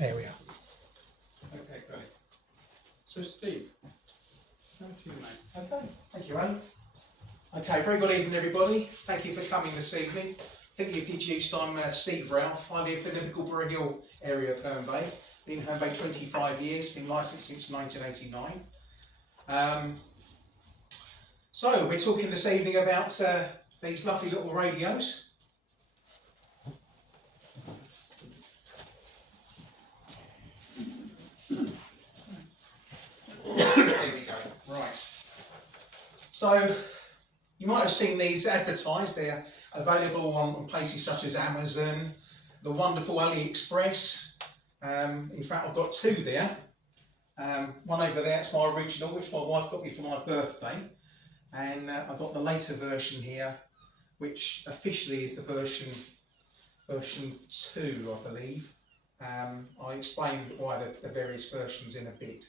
There we are. Okay, great. So Steve, over to you, mate. Okay, thank you, Alan. Okay, very good evening, everybody. Thank you for coming this evening. I think you've deduced I'm Steve Ralph. I live in the Micklebury Hill area of Herne Bay. Been in Herne Bay 25 years, been licensed since 1989. So we're talking this evening about these lovely little radios. There we go. Right. So you might have seen these advertised. They're available on places such as Amazon, the wonderful AliExpress. In fact, I've got two there. One over there, it's my original, which my wife got me for my birthday. And I've got the later version here, which officially is the version 2, I believe. I'll explain why the various versions in a bit.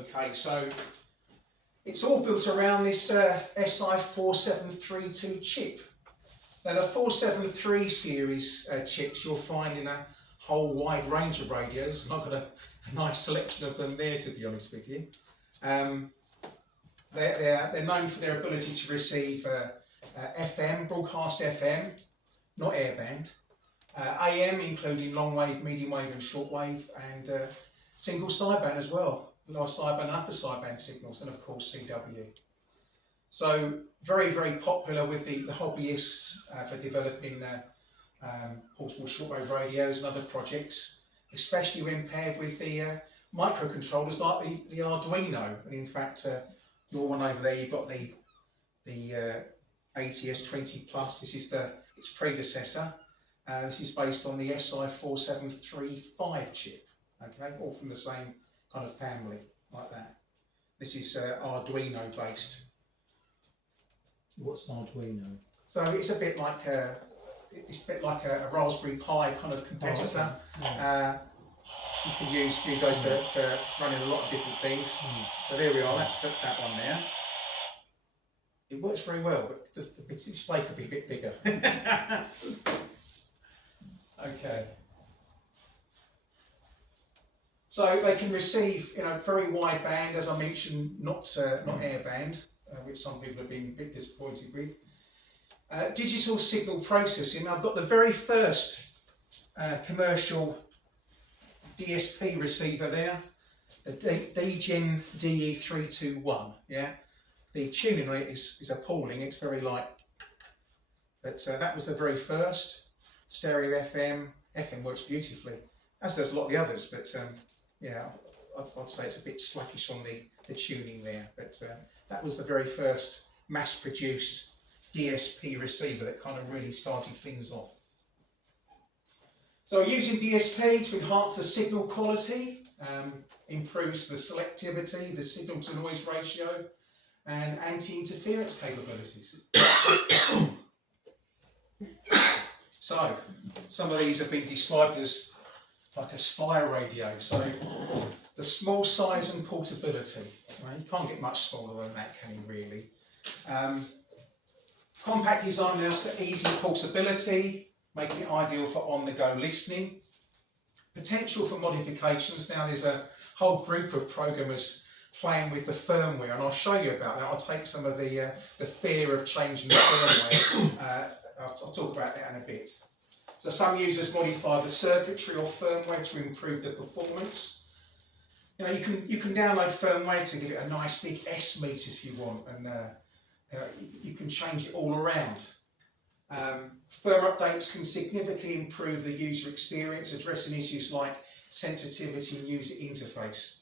Okay, so it's all built around this Si4732 chip. Now the 473 series chips you'll find in a whole wide range of radios, and I've got a nice selection of them there, to be honest with you. They're known for their ability to receive FM, broadcast FM, not airband, AM including long wave, medium wave and short wave, and single sideband as well, lower sideband and upper sideband signals, and of course CW. So very, very popular with the hobbyists for developing portable shortwave radios and other projects, especially when paired with the microcontrollers like the Arduino. And in fact, your one over there, you've got the ATS 20 Plus. This is its predecessor. This is based on the Si4735 chip. Okay, all from the same kind of family, like that. This is Arduino based. What's Arduino? So it's a bit like a Raspberry Pi kind of competitor. Oh, okay. Yeah. You can use those for running a lot of different things. So there we are. That's that one there. It works very well, but the display could be a bit bigger. Okay. So they can receive, very wide band, as I mentioned, not airband, which some people have been a bit disappointed with. Digital signal processing. I've got the very first commercial DSP receiver there, the DGen DE321. Yeah, the tuning rate is appalling. It's very light, but that was the very first. Stereo FM. FM works beautifully, as does a lot of the others. But yeah, I'd say it's a bit slackish on the tuning there. But that was the very first mass-produced DSP receiver that kind of really started things off. So using DSP to enhance the signal quality, improves the selectivity, the signal to noise ratio, and anti-interference capabilities. So some of these have been described as like a spy radio. So the small size and portability. Right? You can't get much smaller than that, can you really? Compact design allows for easy portability, making it ideal for on-the-go listening. Potential for modifications. Now there's a whole group of programmers playing with the firmware, and I'll show you about that. I'll take some of the fear of changing the firmware. I'll talk about that in a bit. So some users modify the circuitry or firmware to improve the performance. You can download firmware to give it a nice big S meter if you want, and you can change it all around. Firmware updates can significantly improve the user experience, addressing issues like sensitivity and user interface.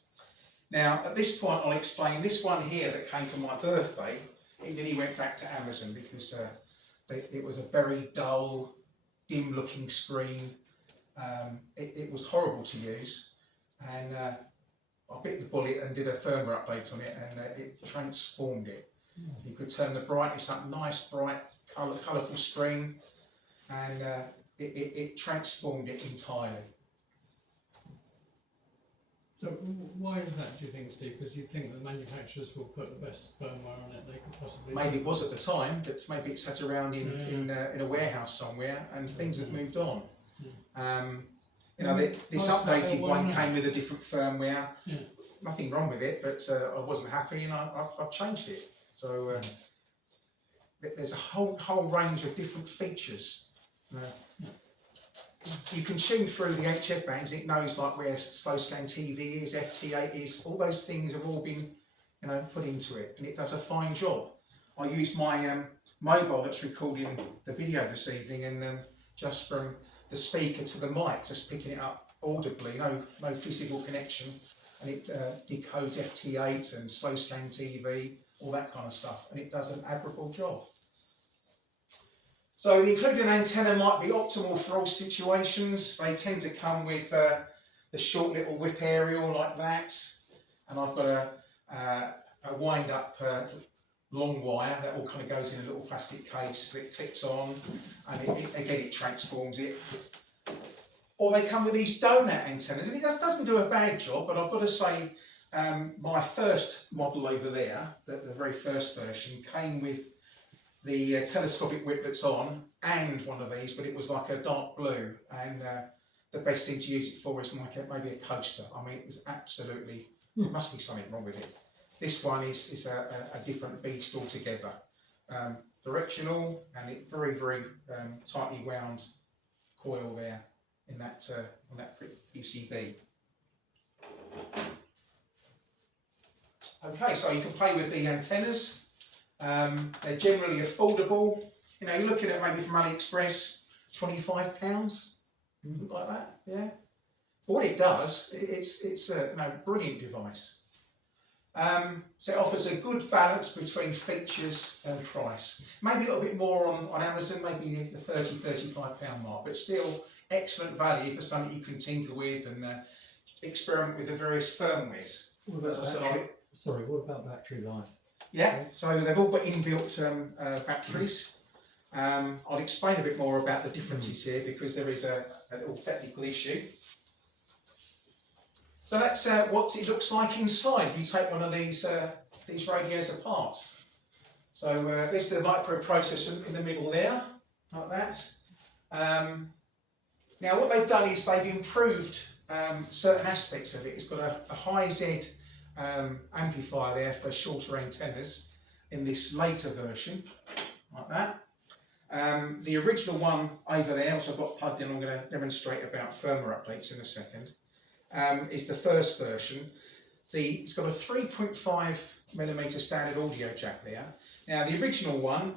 Now, at this point, I'll explain this one here that came for my birthday. It nearly went back to Amazon because it was a very dull, dim-looking screen. It was horrible to use, and I bit the bullet and did a firmware update on it, and it transformed it. You could turn the brightness up, nice, bright, colourful screen, and it transformed it entirely. So why is that, do you think, Steve? Because you think the manufacturers will put the best firmware on it they could possibly Maybe it was at the time, but maybe it sat around in a warehouse somewhere, and things have moved on. You know, this updated one came with a different firmware. Yeah. Nothing wrong with it, but I wasn't happy, and I've changed it. So there's a whole range of different features. You can tune through the HF bands. It knows like where slow scan TV is, FT8 is. All those things have all been, you know, put into it, and it does a fine job. I use my mobile that's recording the video this evening, and just from the speaker to the mic, just picking it up audibly, no physical connection, and it decodes FT8 and slow scan TV, all that kind of stuff, and it does an admirable job. So the included antenna might be optimal for all situations. They tend to come with the short little whip aerial like that, and I've got a wind up long wire that all kind of goes in a little plastic case that clips on, and again it transforms it. Or they come with these donut antennas, and it doesn't do a bad job, but I've got to say my first model over there, the very first version, came with the telescopic whip that's on and one of these, but it was like a dark blue, and the best thing to use it for is like maybe a coaster. I mean, it was absolutely, there must be something wrong with it. This one is a different beast altogether. Directional, and it very tightly wound coil there in that on that PCB. Okay, so you can play with the antennas. They're generally affordable. You know, you're looking at maybe from AliExpress, £25, like that. Yeah. For what it does, it's a brilliant device. So it offers a good balance between features and price. Maybe a little bit more on Amazon, maybe the £30–35 mark, but still excellent value for something you can tinker with and experiment with the various firmwares. What about battery life? Yeah, so they've all got inbuilt batteries. I'll explain a bit more about the differences here because there is a little technical issue. So that's what it looks like inside if you take one of these radios apart. So there's the microprocessor in the middle there, like that. Now what they've done is they've improved certain aspects of it. It's got a high Z amplifier there for shorter antennas in this later version, like that. The original one over there, which I've got plugged in, I'm going to demonstrate about firmware updates in a second, is the first version. It's got a 3.5mm standard audio jack there. Now the original one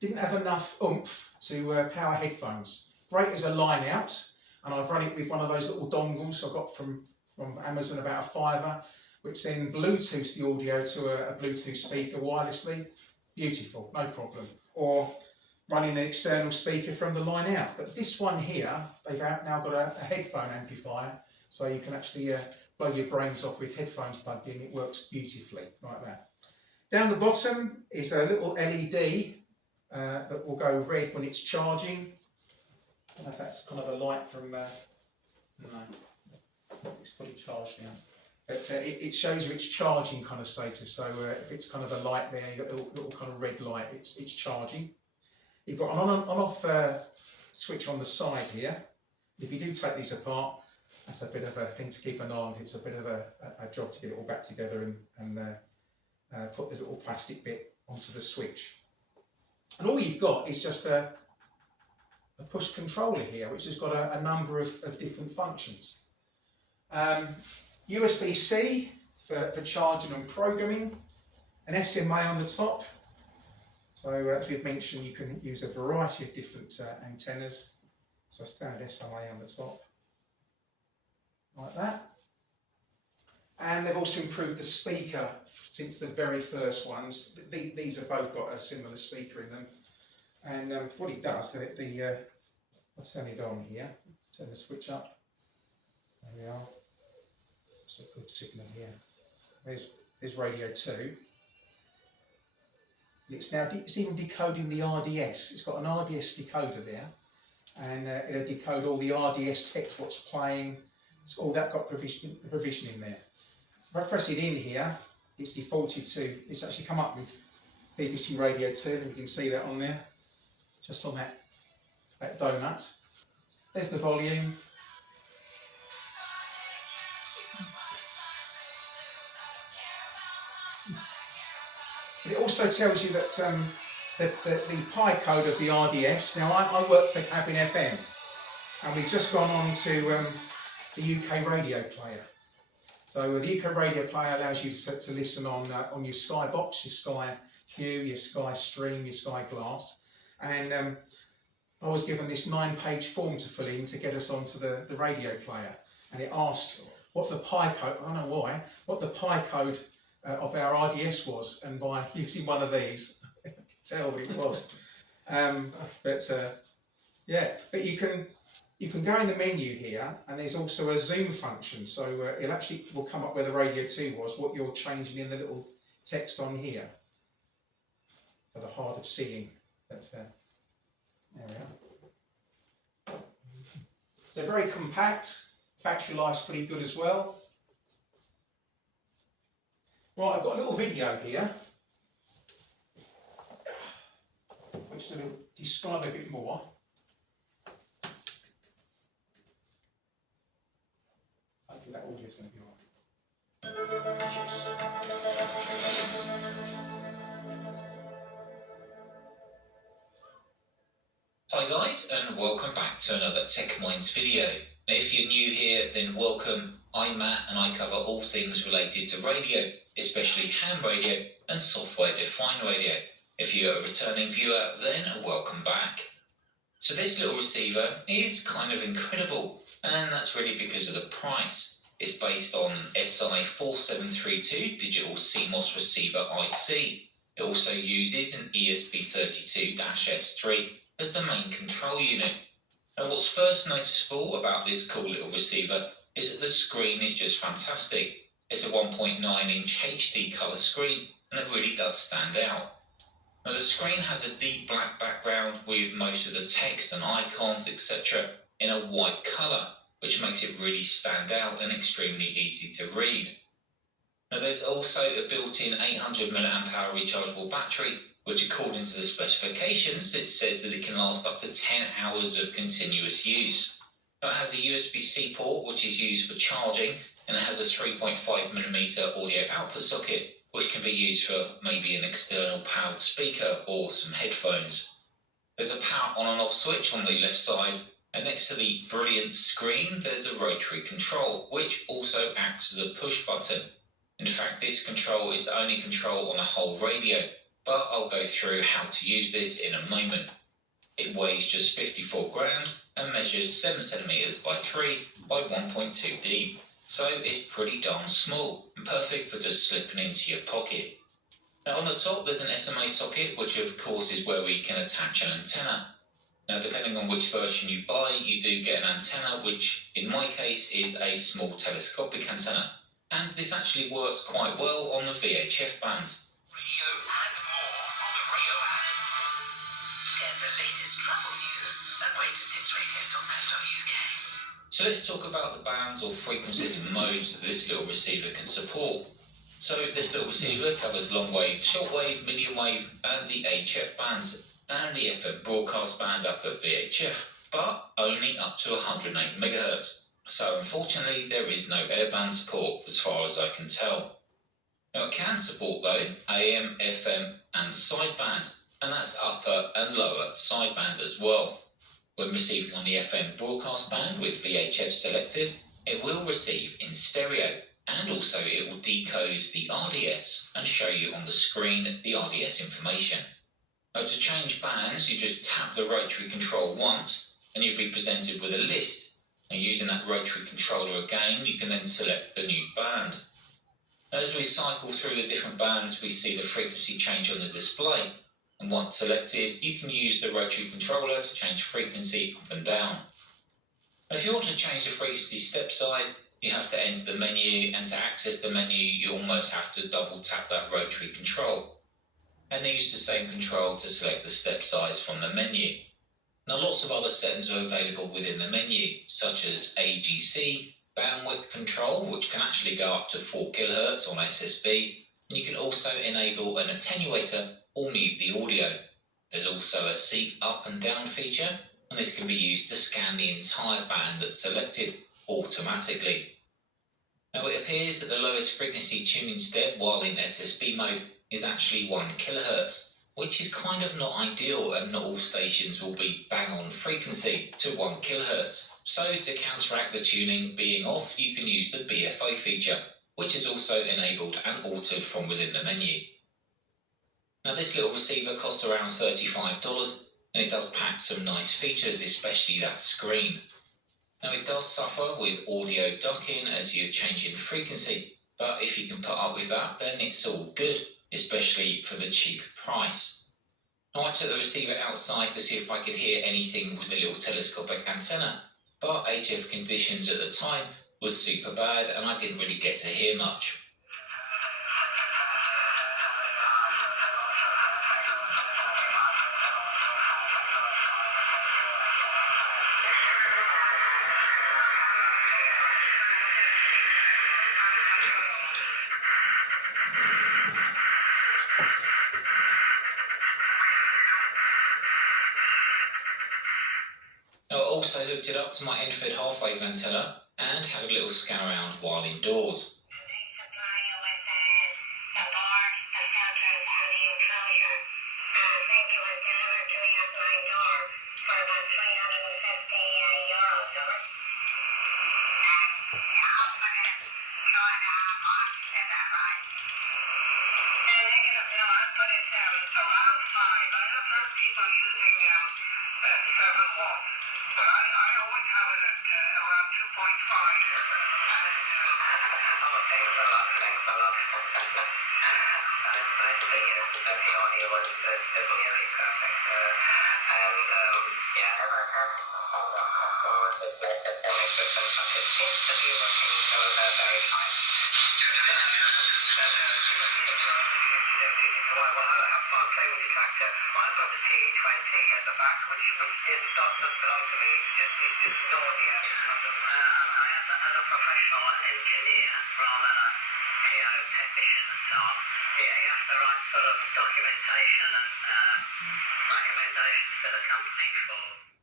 didn't have enough oomph to power headphones. Great as a line out, and I've run it with one of those little dongles I got from Amazon, about a £5, which then Bluetooths the audio to a Bluetooth speaker wirelessly. Beautiful, no problem. Or running an external speaker from the line out. But this one here, they've now got a headphone amplifier, so you can actually blow your brains off with headphones plugged in. It works beautifully, like that. Down the bottom is a little LED that will go red when it's charging. I don't know if that's kind of a light from, no, it's fully charged now. But it shows you its charging kind of status, so if it's kind of a light there, you've got a little kind of red light, it's charging. You've got an on-off switch on the side here. If you do take these apart, that's a bit of a thing to keep an eye on. It's a bit of a job to get it all back together and put the little plastic bit onto the switch. And all you've got is just a push controller here, which has got a number of different functions. USB-C for charging and programming, an SMA on the top. So as we've mentioned, you can use a variety of different antennas. So standard SMA on the top, like that. And they've also improved the speaker since the very first ones. These have both got a similar speaker in them. And what it does, I'll turn it on here, turn the switch up. There we are. It's a good signal here. There's radio 2. It's even decoding the RDS. It's got an RDS decoder there, and it'll decode all the RDS text, what's playing, It's all that got provision in there. If I press it in here, it's defaulted to, it's actually come up with BBC Radio 2, and you can see that on there, just on that donut. There's the volume. It also tells you that the pi code of the RDS. Now I work for Cabin FM, and we've just gone on to the UK radio player. So the UK radio player allows you to listen on your Sky box, your Sky Q, your Sky Stream, your Sky Glass, and I was given this 9-page form to fill in to get us onto the radio player, and it asked what the pi code. I don't know why. What the pi code of our RDS was, and by using one of these, I could tell what it was. Yeah, but you can go in the menu here, and there's also a zoom function. So it actually will come up where the Radio 2 was, what you're changing in the little text on here for the hard of seeing. But there we are. They're very compact. Battery life's pretty good as well. Right, I've got a little video here which to describe a bit more. Hopefully that audio is going to be on. Yes. Hi guys, and welcome back to another Tech Minds video. Now if you're new here, then welcome. I'm Matt and I cover all things related to radio, especially ham radio and software defined radio. If you're a returning viewer, then welcome back. So this little receiver is kind of incredible, and that's really because of the price. It's based on Si4732 digital CMOS receiver IC. It also uses an ESP32-S3 as the main control unit. Now what's first noticeable about this cool little receiver is that the screen is just fantastic. It's a 1.9-inch HD colour screen, and it really does stand out. Now the screen has a deep black background with most of the text and icons etc. in a white colour, which makes it really stand out and extremely easy to read. Now there's also a built-in 800 mAh rechargeable battery, which according to the specifications it says that it can last up to 10 hours of continuous use. Now it has a USB-C port which is used for charging, and it has a 3.5mm audio output socket which can be used for maybe an external powered speaker or some headphones. There's a power on and off switch on the left side, and next to the brilliant screen there's a rotary control which also acts as a push button. In fact, this control is the only control on the whole radio, but I'll go through how to use this in a moment. It weighs just 54 grams and measures 7 cm by 3 by 1.2 deep, so it's pretty darn small and perfect for just slipping into your pocket. Now on the top there's an SMA socket, which of course is where we can attach an antenna. Now depending on which version you buy, you do get an antenna, which in my case is a small telescopic antenna, and this actually works quite well on the VHF bands. Radio and more on the Radio app. Get the latest travel news at greatesthitsradio.co.uk. So let's talk about the bands or frequencies and modes that this little receiver can support. So this little receiver covers long wave, short wave, medium wave and the HF bands, and the FM broadcast band up at VHF, but only up to 108 MHz. So unfortunately there is no airband support as far as I can tell. Now it can support though AM, FM and sideband, and that's upper and lower sideband as well. When receiving on the FM broadcast band with VHF selected, it will receive in stereo, and also it will decode the RDS and show you on the screen the RDS information. Now to change bands, you just tap the rotary control once and you'll be presented with a list. Now using that rotary controller again, you can then select the new band. Now as we cycle through the different bands, we see the frequency change on the display, and once selected, you can use the rotary controller to change frequency up and down. Now if you want to change the frequency step size, you have to enter the menu, and to access the menu you almost have to double tap that rotary control, and then use the same control to select the step size from the menu. Now lots of other settings are available within the menu, such as AGC, bandwidth control, which can actually go up to 4 kHz on SSB, and you can also enable an attenuator or mute the audio. There's also a seek up and down feature, and this can be used to scan the entire band that's selected automatically. Now it appears that the lowest frequency tuning step while in SSB mode is actually 1 kHz, which is kind of not ideal, and not all stations will be bang on frequency to 1 kHz. So to counteract the tuning being off, you can use the BFO feature, which is also enabled and altered from within the menu. Now this little receiver costs around $35, and it does pack some nice features, especially that screen. Now it does suffer with audio ducking as you're changing frequency, but if you can put up with that, then it's all good, especially for the cheap price. Now I took the receiver outside to see if I could hear anything with the little telescopic antenna, but HF conditions at the time was super bad and I didn't really get to hear much. Now I also hooked it up to my end-fed half-wave antenna and had a little scan around while indoors.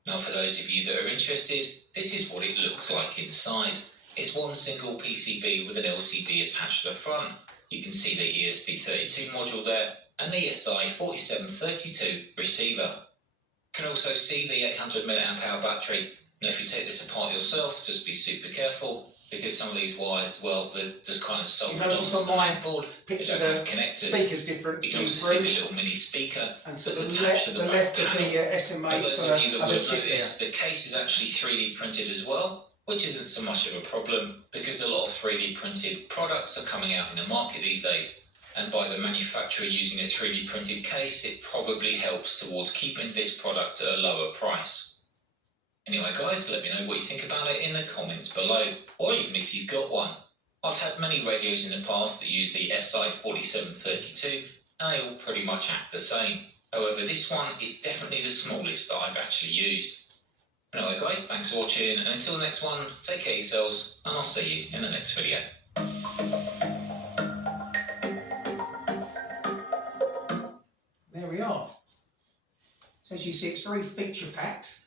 Now for those of you that are interested, this is what it looks like inside. It's one single PCB with an LCD attached to the front. You can see the ESP32 module there and the Si4732 receiver. You can also see the 800 mAh battery. Now if you take this apart yourself, just be super careful because some of these wires, well, they're just kind of soldered onto the main board. They don't have connectors. Speaker's different. You can also see the little mini speaker and that's so attached to the back left of panel. the SMA. Now, those of you that would have noticed, the case is actually 3D printed as well, which isn't so much of a problem because a lot of 3D printed products are coming out in the market these days. And by the manufacturer using a 3D printed case, it probably helps towards keeping this product at a lower price. Anyway guys, let me know what you think about it in the comments below, or even if you've got one. I've had many radios in the past that use the Si4732 and they all pretty much act the same. However, this one is definitely the smallest that I've actually used. Anyway guys, thanks for watching, and until the next one, take care of yourselves, and I'll see you in the next video. There we are. So as you see, it's very feature packed.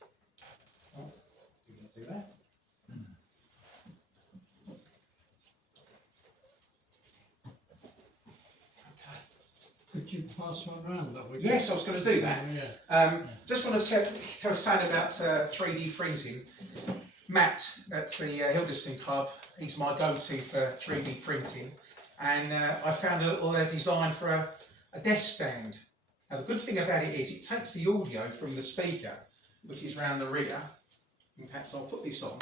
Oh, you're going to do that. Could you pass one around? That we Yes, I was going to do that. Yeah. Just want to have a sound about 3D printing. Matt at the Hildeston Club, he's my go-to for 3D printing, and I found a little design for a desk stand. Now the good thing about it is it takes the audio from the speaker, which is round the rear. In fact, I'll put this on.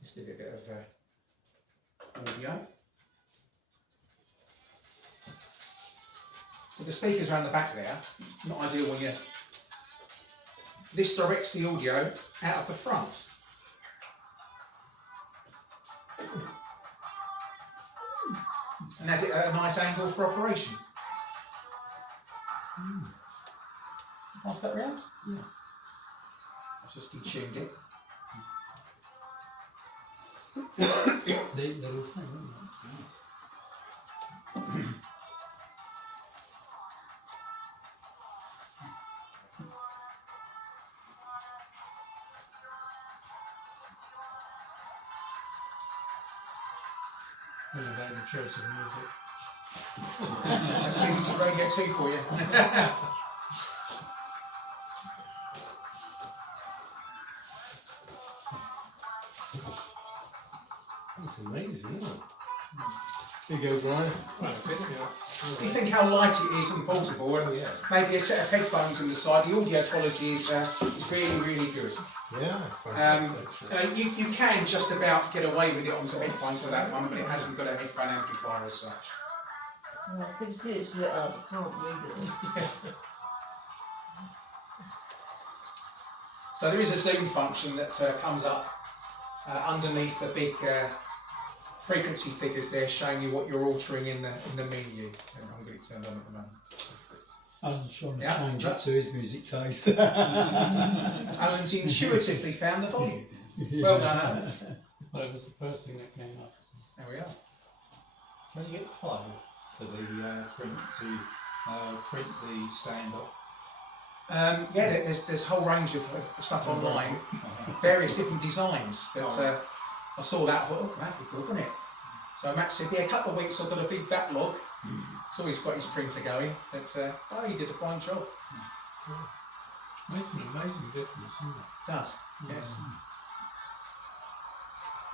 Let's give it a bit of audio. So the speaker's around the back there, not ideal when you... This directs the audio out of the front. And has it at a nice angle for operation. Pass that round. Yeah. I've just detuned it. They're the same, aren't they? Really about the choice of music. That's BBC Radio 2 for you. That's amazing, isn't it? Here you go, Brian. Quite a bit, yeah. You think how light it is and portable, and Oh, yeah. maybe a set of headphones on the side. The audio quality is really, really good. Yeah. You can just about get away with it onto headphones with that one, but it hasn't got a headphone amplifier as such. Well, I can see it's lit up, I can't read it. So there is a zoom function that comes up underneath the big frequency figures there, showing you what you're altering in the menu. And I'm going to turn on at the moment. Alan's trying to Yeah, change but- it to his music taste. Alan's intuitively found the volume. Well done, Alan. Well, it was the first thing that came up. There we are. Can you get the file for the print to print the stand up? Yeah, there's a whole range of stuff online, various different designs. But I saw that, I thought, oh, that'd be good, wouldn't it? So Matt said, yeah, a couple of weeks I've got a big backlog. It's always got his printer going. But he did a fine job. Makes an amazing difference, doesn't it? Does, yes.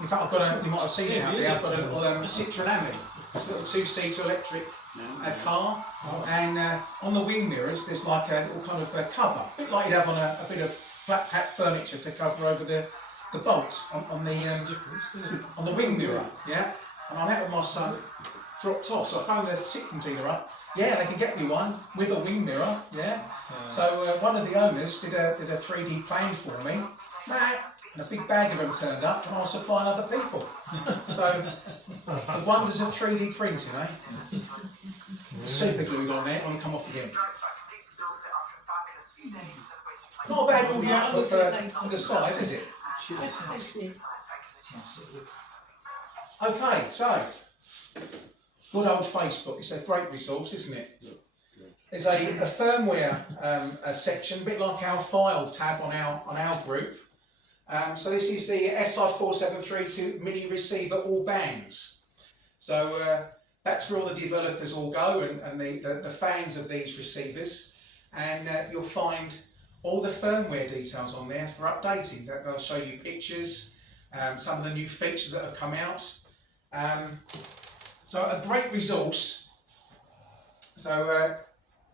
In fact, I've got you might have seen it out there, I've got a little Citroen Ami. It's got a two-seater electric car, and on the wing mirrors there's like a little kind of cover, a bit like you'd have on a bit of flat pack furniture to cover over the bolt on the wing mirror, yeah? And I'm out with my son, dropped off, so I phoned the Citroen dealer up. Yeah, they can get me one with a wing mirror, yeah? So one of the owners did a 3D plan for me, and a big bag of them turned up, and I was supplying other people. So, the wonders of 3D printing, eh? Super glued on there, it won't come off again. Not a bad audio output for the size, is it? Okay, so, good old Facebook, it's a great resource, isn't it? There's a firmware a section, a bit like our file tab on our group. So this is the Si4732 mini receiver all bands. So that's where all the developers all go and the fans of these receivers, and you'll find all the firmware details on there for updating. They'll show you pictures, some of the new features that have come out. So a great resource. So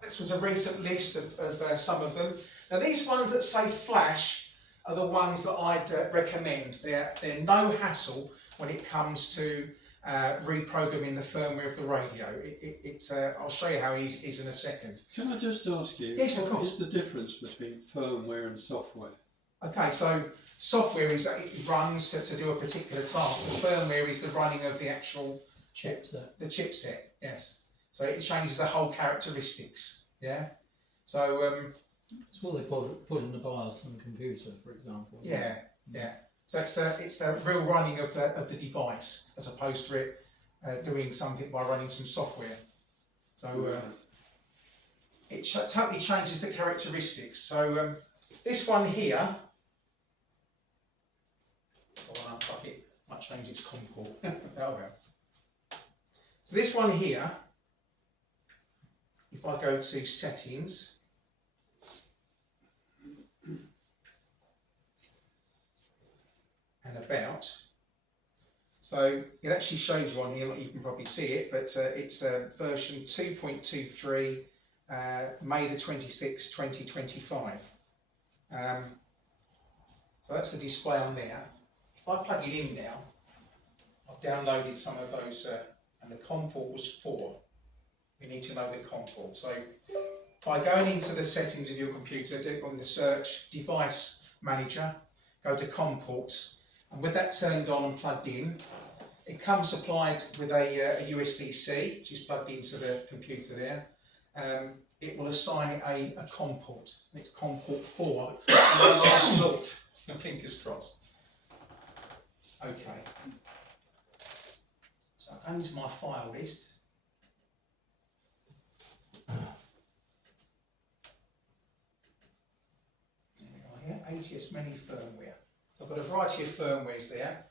this was a recent list of some of them. Now these ones that say flash are the ones that I'd recommend. They're no hassle when it comes to reprogramming the firmware of the radio. I'll show you how easy it is in a second. Can I just ask you, Yes, of what course. is the difference between firmware and software? Okay, so software is that it runs to do a particular task. The firmware is the running of the actual the chipset, yes. So it changes the whole characteristics, yeah. So It's what they put in the BIOS on the computer, for example. isn't it? yeah. So it's the real running of the device, as opposed to it doing something by running some software. So it totally changes the characteristics. So this one here, if I want to unplug it, might change its COM port. Oh well. So this one here, if I go to settings, and about, so it actually shows you on here, you can probably see it, but it's version 2.23, May the 26th, 2025. So that's the display on there. If I plug it in now, I've downloaded some of those, and the COM port was 4. We need to know the COM port. So by going into the settings of your computer, do it on the search device manager, go to COM ports, and with that turned on and plugged in, it comes supplied with a USB-C, which is plugged into the computer there. it will assign it a COM port. And it's COM port 4. And my last looked. Fingers crossed. Okay. So I go into my file list. There we are here, ATS many firmware. I've got a variety of firmwares there.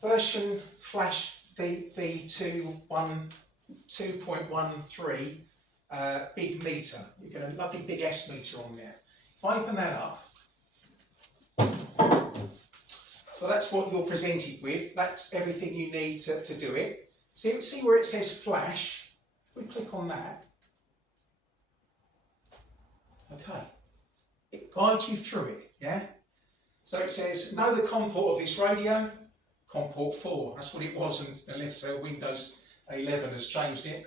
Version flash V2.13 big meter. You get a lovely big S meter on there. If I open that up, so that's what you're presented with. That's everything you need to do it. See where it says flash? If we click on that, okay, it guides you through it, yeah? So it says, know the COM port of this radio, COM port 4, that's what it was unless Windows 11 has changed it.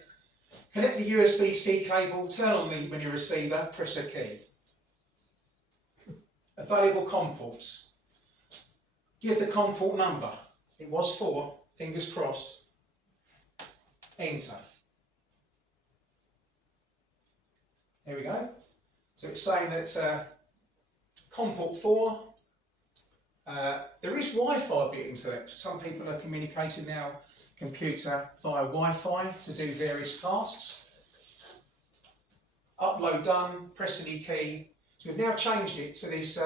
Connect the USB-C cable, turn on the mini receiver, press a key. Available COM ports. Give the COM port number. It was 4, fingers crossed. Enter. There we go. So it's saying that COM port 4, there is Wi-Fi bit into it. Some people are communicating now computer via Wi-Fi to do various tasks. Upload done, press any key. So we've now changed it to this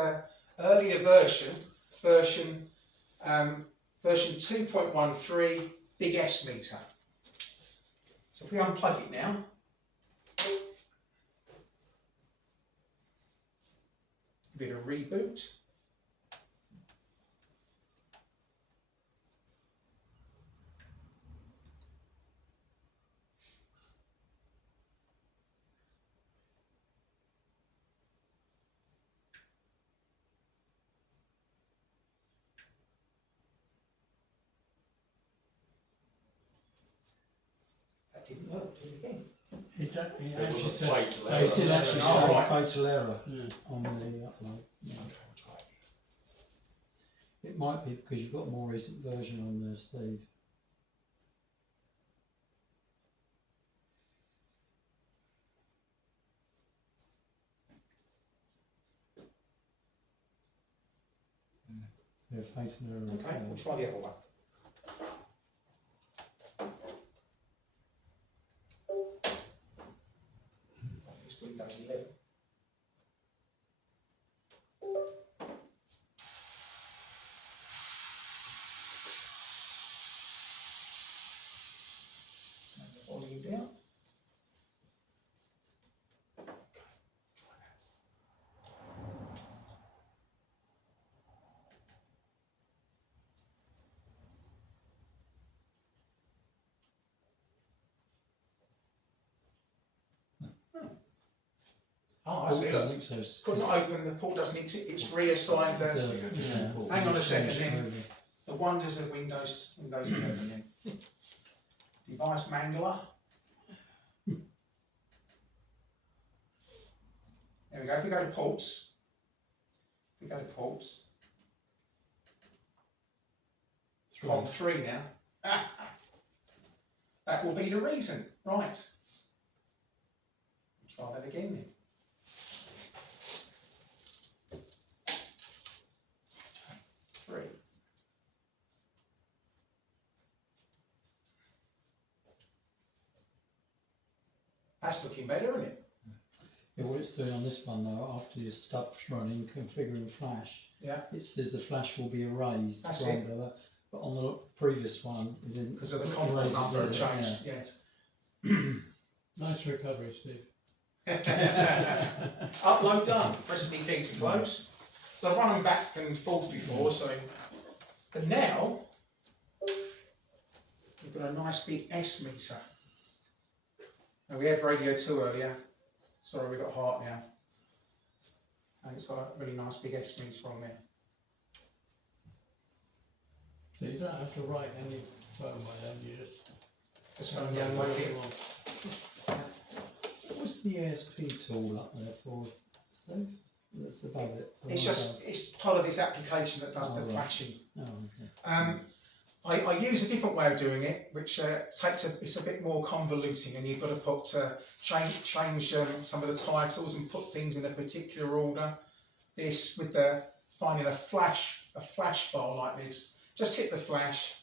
earlier version 2.13 big S meter. So if we unplug it now, give it a reboot. That didn't work, do it again. It There actually was a said, fatal It error. did actually Oh, say right. fatal error yeah. on the upload. Yeah. Okay, we'll try it again. It might be because you've got a more recent version on there, Steve. So fatal error. Okay, we'll try the other one. It's Windows 11. Turn the volume down. Oh, I see. Doesn't Look, exist. couldn't open, the port doesn't exist, it's reassigned the, Yeah. hang on a second then. The wonders of Windows 11 then. Device mangler. There we go, if we go to ports, COM 3 now. That will be the reason, right. Try that again then. Three. That's looking better, isn't it? Yeah, what it's doing on this one though, after you stop running, configuring flash, Yeah. it says the flash will be erased. That's from it. But on the previous one, it didn't. Because of the component erase it, number did it? changed, yes. Nice recovery, Steve. Upload done. Press the key to close. So I've run them back and forth before, so. But now, we've got a nice big S meter. Now we had radio 2 earlier. Sorry, we've got heart now. And it's got a really nice big S meter on there. So you don't have to write any firmware then, you just Just go and download it. What's the ASP tool up there for, Steve? That's above it. It's just, it's part of this application that does the Oh, right. flashing. Oh, okay. I use a different way of doing it, which it's a bit more convoluting, and you've got to put change some of the titles and put things in a particular order. This with finding a flash file like this, just hit the flash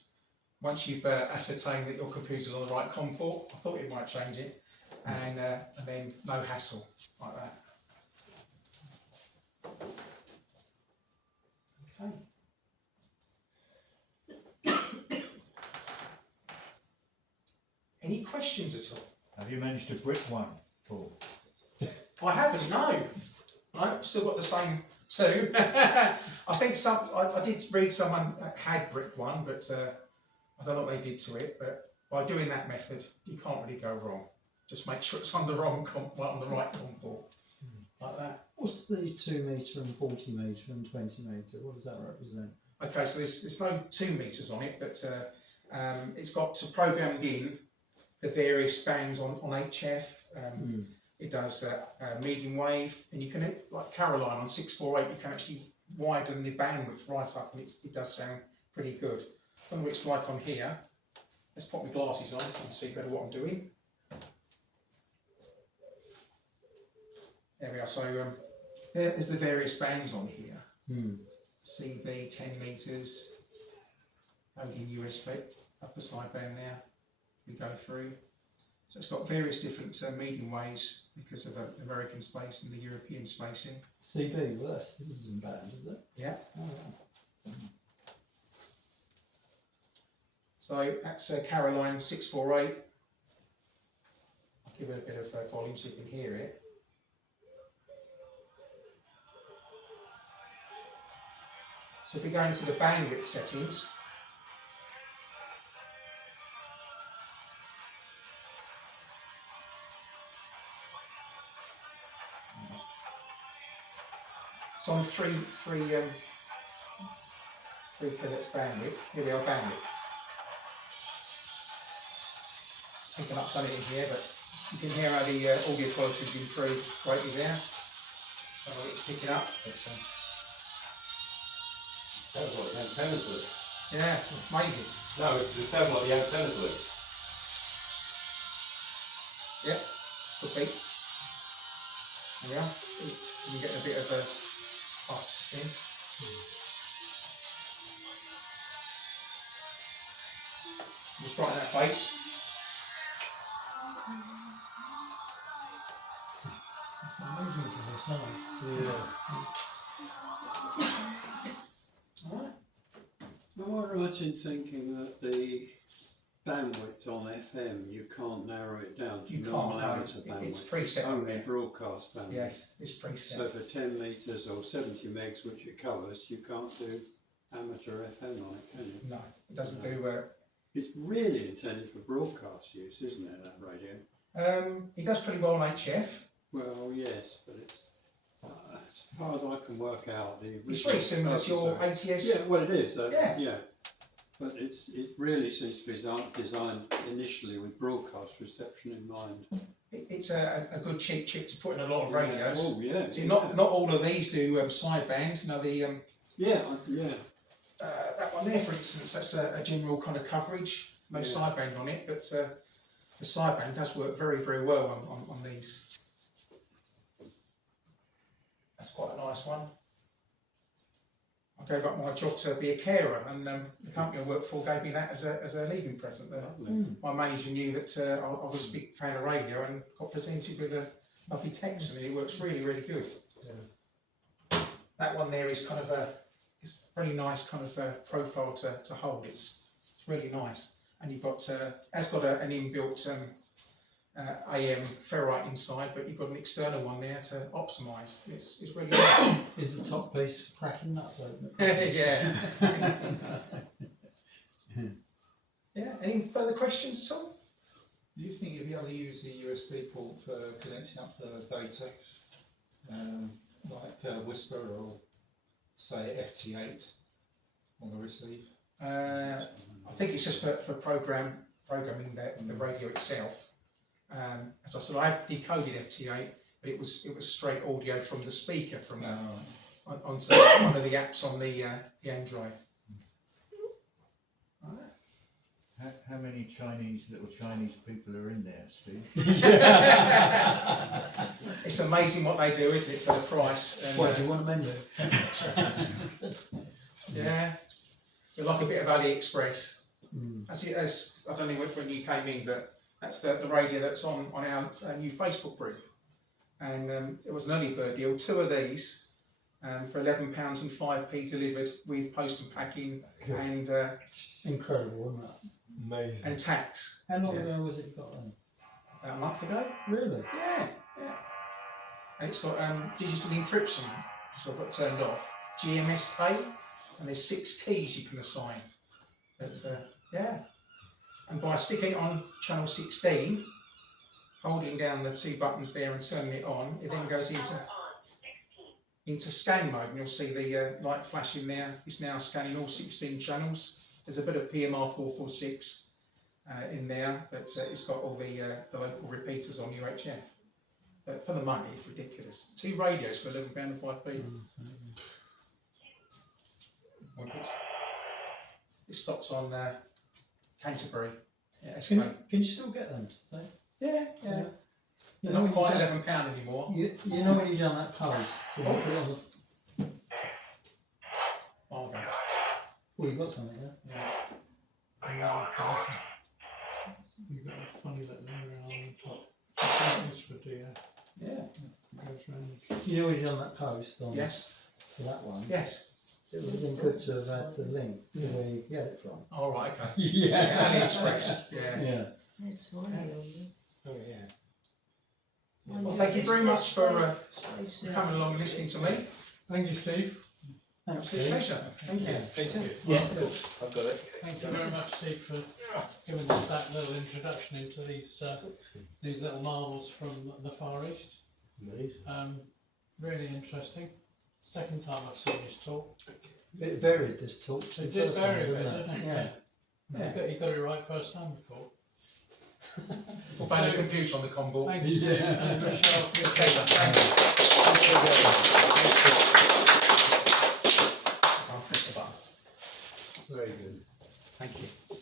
once you've ascertained that your computer's on the right COM port. I thought it might change it, and then no hassle like that. Okay. Any questions at all? Have you managed to brick one, Paul? I haven't, no. I've still got the same two. I think I did read someone had bricked one, but I don't know what they did to it. But by doing that method, you can't really go wrong. Just make sure it's on the right COM port, like that. What's the 2 metre and 40 metre and 20 metre? What does that represent? Okay, so there's no 2 meters on it, but it's got programmed in the various bands on HF. It does medium wave, and you can, like Caroline on 648, you can actually widen the bandwidth right up, and it does sound pretty good. I don't know what it's like on here. Let's put my glasses on and see better what I'm doing. There we are. So there's the various bands on here. CB 10 meters, loading USB, upper sideband there. We go through. So it's got various different medium waves because of the American space and the European spacing. CB, well this is in band, is it? Yeah. Oh, yeah. So that's Caroline 648. I'll give it a bit of volume so you can hear it. So if we go into the bandwidth settings, it's on 3 kilohertz bandwidth. Here we are, bandwidth. It's picking up something in here, but you can hear how the audio quality has improved greatly there. I don't know what it's picking up. But, Sounds like the antennas loose. yeah, amazing. No, it sounds like the antennas loose. Yep, could be. There we are. You're getting a bit of a pass in. Just right in that place. It's amazing for the size. Alright. Am I right in thinking that the bandwidth on FM, you can't narrow it down to You normal can't, no, amateur bandwidth? it's preset on Only there. broadcast bandwidth. Yes, it's preset. So for 10 metres or 70 megs, which it covers, you can't do amateur FM on it, can you? No, it doesn't do. It's really intended for broadcast use, isn't it, that radio? It does pretty well on HF. Well, yes, but it's, as far as I can work out, It's very similar to your ATS. Yeah, well, it is. Yeah. But it really seems to be designed initially with broadcast reception in mind. It's a good cheap chip to put in a lot of radios. Oh, yeah. See, not all of these do sideband. You know, Yeah. that one there, for instance, that's a general kind of coverage. No sideband on it, but the sideband does work very, very well on these. That's quite a nice one. I gave up my job to be a carer, and the company I worked for gave me that as a leaving present. My manager knew that I was a big fan of radio and got presented with a lovely text, and it works really, really good. Yeah. That one there is kind of it's a really nice kind of profile to hold. It's really nice, and you've got has got an inbuilt AM ferrite inside, but you've got an external one there to optimise. It's really nice. Is the top piece cracking nuts open? Yeah. Yeah. Any further questions at all? Do you think you'll be able to use the USB port for connecting up the data, like Whisper or say FT8 on the receive? I think it's just for programming the radio itself. As I said, I've decoded FT8, but it was straight audio from the speaker onto one of the apps on the Android. Right. How many little Chinese people are in there, Steve? It's amazing what they do, isn't it, for the price? And, What, do you want a menu? yeah, we're like a bit of AliExpress. Mm. As I don't know when you came in, but that's the radio that's on our new Facebook group. And it was an early bird deal, 2 of these for £11 and 5p delivered with post and packing and Incredible, wasn't it? Amazing. and tax. How long Yeah. ago was it you got them? About a month ago. Really? Yeah. And it's got digital encryption, so I've got turned off. GMSK, and there's 6 keys you can assign. But yeah, and by sticking it on channel 16, holding down the 2 buttons there and turning it on, it then goes into scan mode, and you'll see the light flashing there. It's now scanning all 16 channels. There's a bit of PMR 446 in there, but it's got all the local repeaters on UHF. But for the money, it's ridiculous. 2 radios for £11 and 5p. It stops on Canterbury. Yeah, Can you still get them today? yeah. You Not when quite you done- £11 anymore. You know when you done that post, you put it on the. Oh, okay. Well, you got something, yeah? Yeah. You've got a funny little area on the top. That is for deer. Yeah. It goes round. You know when you done that post on Yes. for that one? Yes. It would have been good to have had the link to where you get it from. All right. Okay. Yeah. AliExpress. Yeah. Yeah. It's tiny on there. Oh yeah. Well, thank you very much for Space out. coming along and listening to me. Thank you, Steve. Thanks, It's a Steve. pleasure. Thank you. Yeah. I've got it. Thank you very much, Steve, for giving us that little introduction into these little marvels from the Far East. Amazing. Really interesting. Second time I've seen this talk. Bit varied this talk. to It the did first one, vary a bit, didn't didn't it? Yeah. You got it right first time before. We'll ban the computer on the com board. Thank you, Steve, and Michelle. Pleasure. Thanks. I'll press the button. Very good. Thank you.